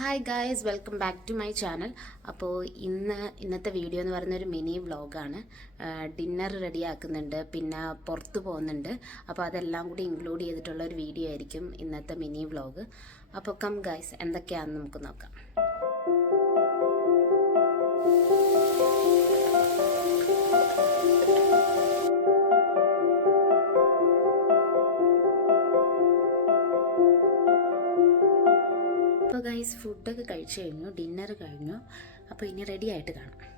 Hi guys, welcome back to my channel. അപ്പോൾ ഇന്നത്തെ video എന്ന് പറയുന്ന ഒരു മിനി വ്ളോഗാണ്. ഡിന്നർ റെഡിയാക്കുന്നുണ്ട്, പിന്നെ പുറത്ത് പോകുന്നുണ്ട്. അപ്പോൾ അതെല്ലാം കൂടി ഇൻക്ലൂഡ് ചെയ്തിട്ടുള്ള ഒരു വീഡിയോ ആയിരിക്കും ഇന്നത്തെ മിനി വ്ളോഗ്. അപ്പോൾ കം ഗായ്സ്, എന്തൊക്കെയാണെന്ന് നമുക്ക് നോക്കാം. അപ്പോൾ ഗൈസ്, ഫുഡൊക്കെ കഴിച്ചു കഴിഞ്ഞു, ഡിന്നർ കഴിഞ്ഞു. അപ്പോൾ ഇനി റെഡി ആയിട്ട് കാണാം.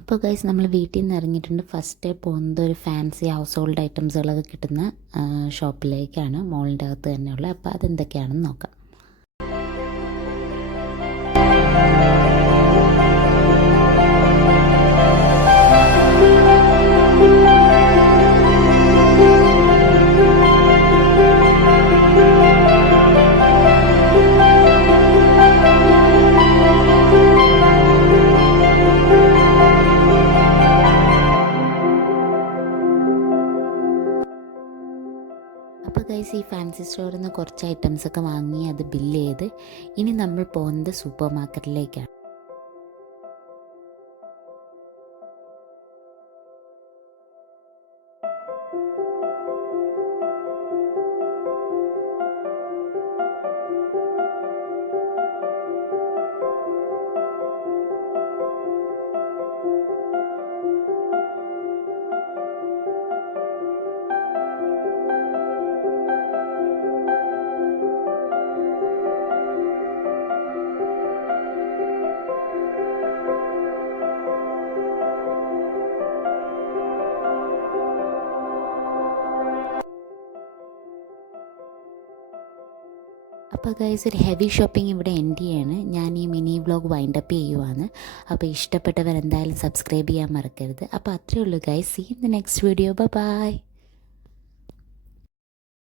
അപ്പോൾ ഗൈസ്, നമ്മൾ വീട്ടിൽ നിന്ന് ഇറങ്ങിയിട്ടുണ്ട്. ഫസ്റ്റ് പോകുന്നത് ഒരു ഫാൻസി ഹൗസ് ഹോൾഡ് ഐറ്റംസുകളൊക്കെ കിട്ടുന്ന ഷോപ്പിലേക്കാണ്, മോളിൻ്റെ അകത്ത് തന്നെയുള്ള. അപ്പോൾ അതെന്തൊക്കെയാണെന്ന് നോക്കാം. അപ്പോൾ ഗൈസ്, ഈ ഫാൻസി സ്റ്റോറിൽ നിന്ന് കുറച്ച് ഐറ്റംസൊക്കെ വാങ്ങി അത് ബില്ല് ചെയ്ത് ഇനി നമ്മൾ പോകുന്നത് സൂപ്പർ മാർക്കറ്റിലേക്കാണ്. അപ്പോൾ ഗൈസ്, ഒരു ഹെവി ഷോപ്പിംഗ് ഇവിടെ എൻഡ് ചെയ്യാണ്. ഞാൻ ഈ മിനി വ്ളോഗ് വൈൻഡപ്പ് ചെയ്യുവാണ്. അപ്പോൾ ഇഷ്ടപ്പെട്ടവർ എന്തായാലും സബ്സ്ക്രൈബ് ചെയ്യാൻ മറക്കരുത്. അപ്പോൾ അത്രയേ ഉള്ളൂ guys. See in the next video. By.